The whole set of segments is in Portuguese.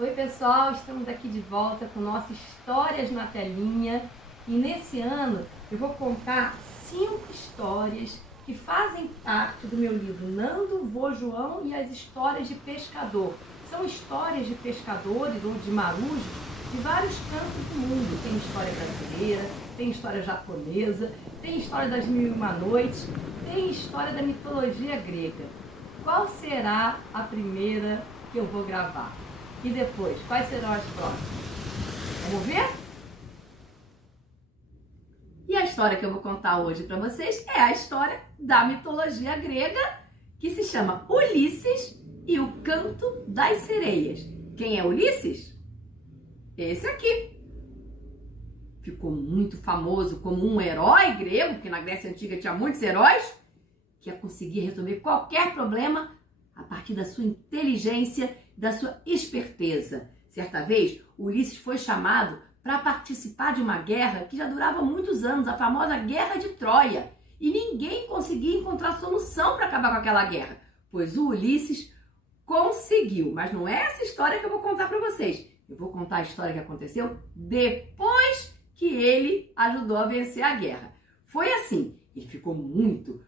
Oi pessoal, estamos aqui de volta com nossas histórias na telinha e nesse ano eu vou contar 5 histórias que fazem parte do meu livro Nando, Vô João e as Histórias de Pescador. São histórias de pescadores ou de marujos de vários cantos do mundo. Tem história brasileira, tem história japonesa, tem história das Mil e Uma Noites, tem história da mitologia grega. Qual será a primeira que eu vou gravar? E depois, quais serão as próximas? Vamos ver? E a história que eu vou contar hoje para vocês é a história da mitologia grega, que se chama Ulisses e o Canto das Sereias. Quem é Ulisses? Esse aqui. Ficou muito famoso como um herói grego, porque na Grécia Antiga tinha muitos heróis, que ia conseguir resolver qualquer problema a partir da sua inteligência e da sua esperteza. Certa vez, Ulisses foi chamado para participar de uma guerra que já durava muitos anos, a famosa Guerra de Troia. E ninguém conseguia encontrar solução para acabar com aquela guerra, pois o Ulisses conseguiu. Mas não é essa história que eu vou contar para vocês. Eu vou contar a história que aconteceu depois que ele ajudou a vencer a guerra. Foi assim, ele ficou muito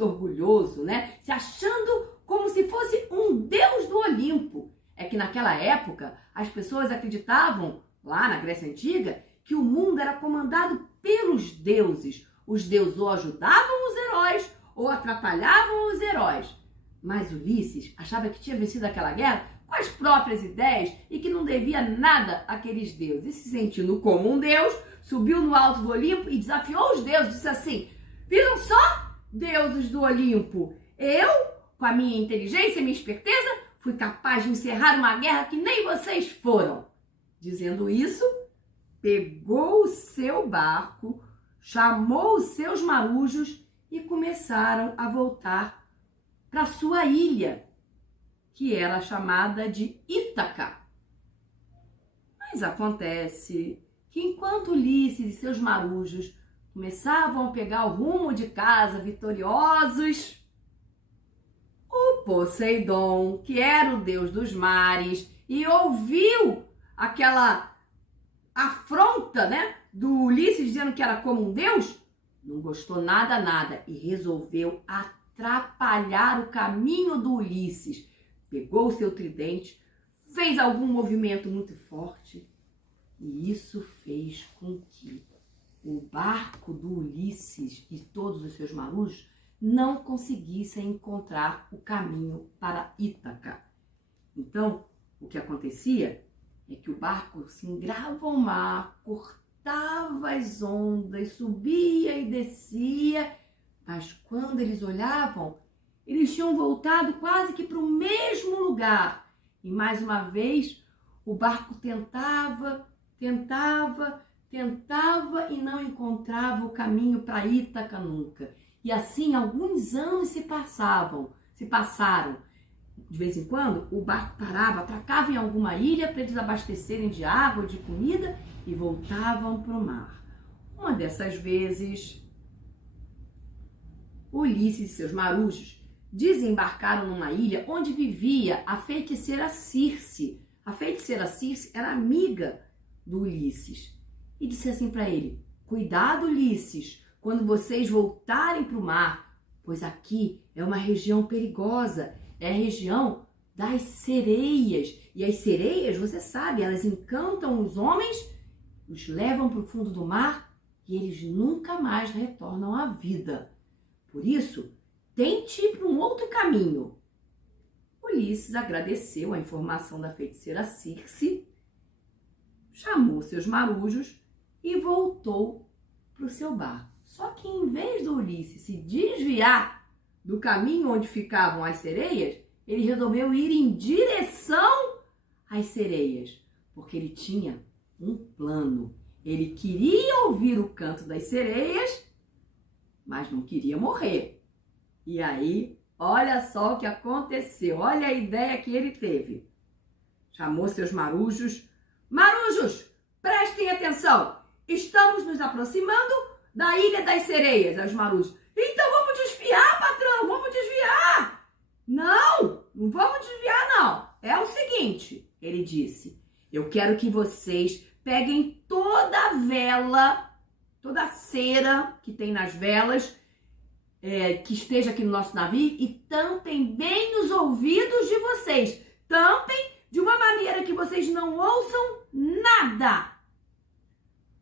orgulhoso, né? Se achando como se fosse um deus do Olimpo. É que naquela época as pessoas acreditavam, lá na Grécia Antiga, que o mundo era comandado pelos deuses. Os deuses ou ajudavam os heróis ou atrapalhavam os heróis. Mas Ulisses achava que tinha vencido aquela guerra com as próprias ideias e que não devia nada àqueles deuses. E se sentindo como um deus, subiu no alto do Olimpo e desafiou os deuses. Disse assim: viram só, deuses do Olimpo? Eu, com a minha inteligência e minha esperteza, fui capaz de encerrar uma guerra que nem vocês foram. Dizendo isso, pegou o seu barco, chamou os seus marujos e começaram a voltar para sua ilha, que era chamada de Ítaca. Mas acontece que enquanto Ulisses e seus marujos começavam a pegar o rumo de casa vitoriosos, o Poseidon, que era o deus dos mares, e ouviu aquela afronta, né, do Ulisses dizendo que era como um deus, não gostou nada e resolveu atrapalhar o caminho do Ulisses. Pegou o seu tridente, fez algum movimento muito forte e isso fez com que o barco do Ulisses e todos os seus marujos não conseguissem encontrar o caminho para Ítaca. Então, o que acontecia é que o barco se engrava ao mar, cortava as ondas, subia e descia, mas quando eles olhavam, eles tinham voltado quase que para o mesmo lugar. E mais uma vez, o barco tentava e não encontrava o caminho para Ítaca nunca. E assim, alguns anos se passaram. De vez em quando, o barco parava, atracava em alguma ilha para eles abastecerem de água, de comida e voltavam para o mar. Uma dessas vezes, Ulisses e seus marujos desembarcaram numa ilha onde vivia a feiticeira Circe. A feiticeira Circe era amiga do Ulisses e disse assim para ele: cuidado, Ulisses, quando vocês voltarem para o mar, pois aqui é uma região perigosa, é a região das sereias. E as sereias, você sabe, elas encantam os homens, os levam para o fundo do mar e eles nunca mais retornam à vida. Por isso, tente ir para um outro caminho. Ulisses agradeceu a informação da feiticeira Circe, chamou seus marujos e voltou para o seu barco. Só que em vez do Ulisses se desviar do caminho onde ficavam as sereias, ele resolveu ir em direção às sereias, porque ele tinha um plano. Ele queria ouvir o canto das sereias, mas não queria morrer. E aí, olha só o que aconteceu, olha a ideia que ele teve. Chamou seus marujos. Marujos, prestem atenção, estamos nos aproximando da Ilha das Sereias. Os marujos: então vamos desviar, patrão, vamos desviar. Não vamos desviar não. É o seguinte, ele disse: eu quero que vocês peguem toda a vela, toda a cera que tem nas velas, que esteja aqui no nosso navio, e tampem bem os ouvidos de vocês. Tampem de uma maneira que vocês não ouçam nada.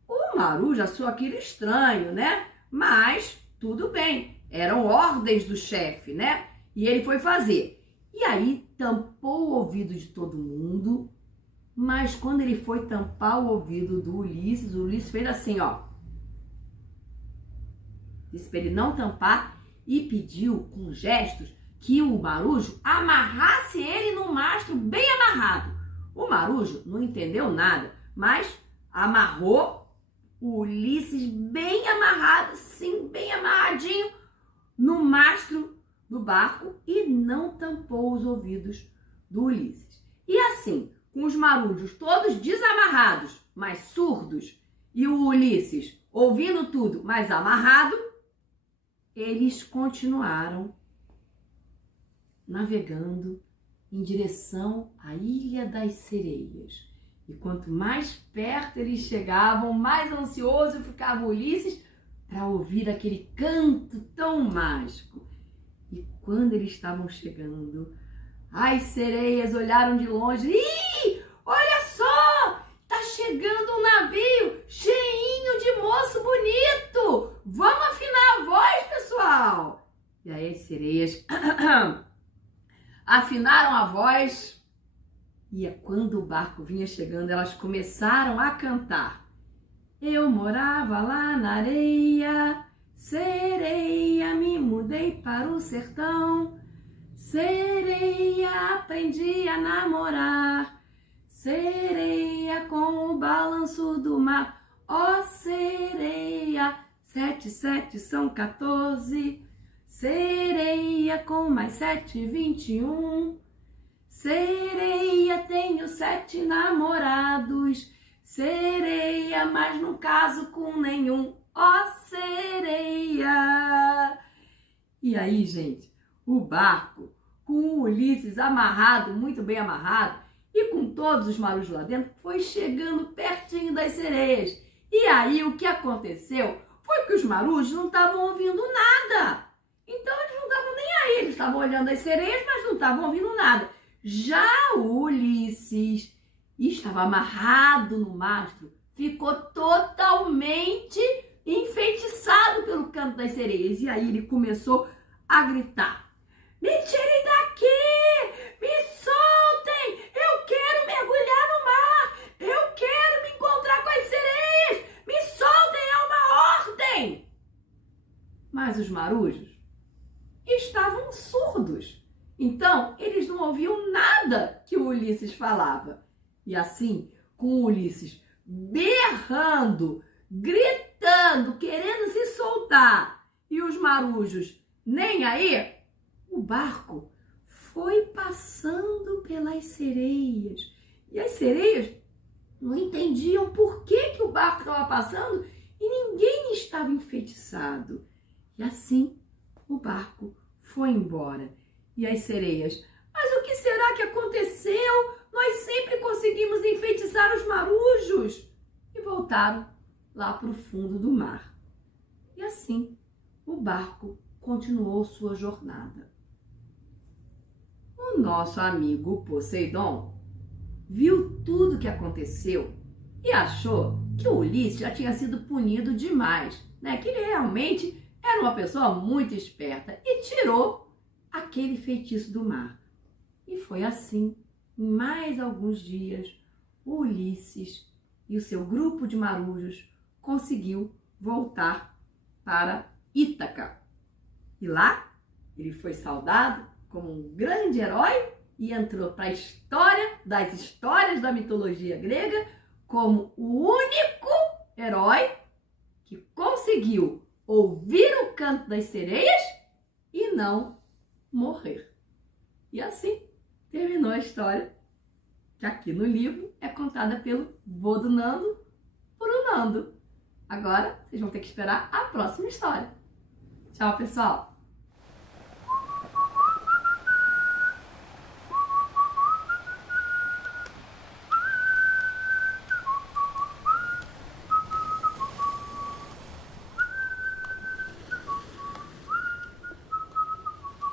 O Marujo achou aquilo estranho, né? Mas tudo bem, eram ordens do chefe, né? E ele foi fazer. E aí tampou o ouvido de todo mundo, mas quando ele foi tampar o ouvido do Ulisses, o Ulisses fez assim, ó. Disse para ele não tampar e pediu com gestos que o Marujo amarrasse ele no mastro bem amarrado. O Marujo não entendeu nada, mas amarrou o Ulisses bem amarrado, sim, bem amarradinho no mastro do barco e não tampou os ouvidos do Ulisses. E assim, com os marujos todos desamarrados, mas surdos, e o Ulisses ouvindo tudo, mas amarrado, eles continuaram navegando em direção à Ilha das Sereias. E quanto mais perto eles chegavam, mais ansioso ficava Ulisses para ouvir aquele canto tão mágico. E quando eles estavam chegando, as sereias olharam de longe. Ih, olha só! Tá chegando um navio cheinho de moço bonito! Vamos afinar a voz, pessoal! E aí as sereias afinaram a voz. E quando o barco vinha chegando, elas começaram a cantar. Eu morava lá na areia, sereia, me mudei para o sertão. Sereia, aprendi a namorar. Sereia com o balanço do mar. Ó sereia, 7 e 7 são 14. Sereia com mais 7, 21. Sereia, tenho 7 namorados. Sereia, mas não caso com nenhum. Ó sereia! E aí, gente, o barco, com o Ulisses amarrado, muito bem amarrado, e com todos os marujos lá dentro, foi chegando pertinho das sereias. E aí, o que aconteceu foi que os marujos não estavam ouvindo nada. Então, eles não estavam nem aí. Eles estavam olhando as sereias, mas não estavam ouvindo nada. Já o Ulisses estava amarrado no mastro, ficou totalmente enfeitiçado pelo canto das sereias. E aí ele começou a gritar: me tirem daqui! Me soltem! Eu quero mergulhar no mar! Eu quero me encontrar com as sereias! Me soltem! É uma ordem! Mas os marujos estavam surdos. Então, eles não ouviam nada que o Ulisses falava. E assim, com o Ulisses berrando, gritando, querendo se soltar, e os marujos nem aí, o barco foi passando pelas sereias. E as sereias não entendiam por que o barco estava passando e ninguém estava enfeitiçado. E assim, o barco foi embora. E as sereias: mas o que será que aconteceu? Nós sempre conseguimos enfeitiçar os marujos. E voltaram lá para o fundo do mar. E assim, o barco continuou sua jornada. O nosso amigo Poseidon viu tudo o que aconteceu e achou que o Ulisses já tinha sido punido demais, né? Que ele realmente era uma pessoa muito esperta e tirou aquele feitiço do mar. E foi assim, em mais alguns dias, o Ulisses e o seu grupo de marujos conseguiu voltar para Ítaca. E lá ele foi saudado como um grande herói e entrou para a história das histórias da mitologia grega como o único herói que conseguiu ouvir o canto das sereias e não morrer. E assim terminou a história, que aqui no livro é contada pelo vô do Nando por o Nando. Agora vocês vão ter que esperar a próxima história. Tchau, pessoal!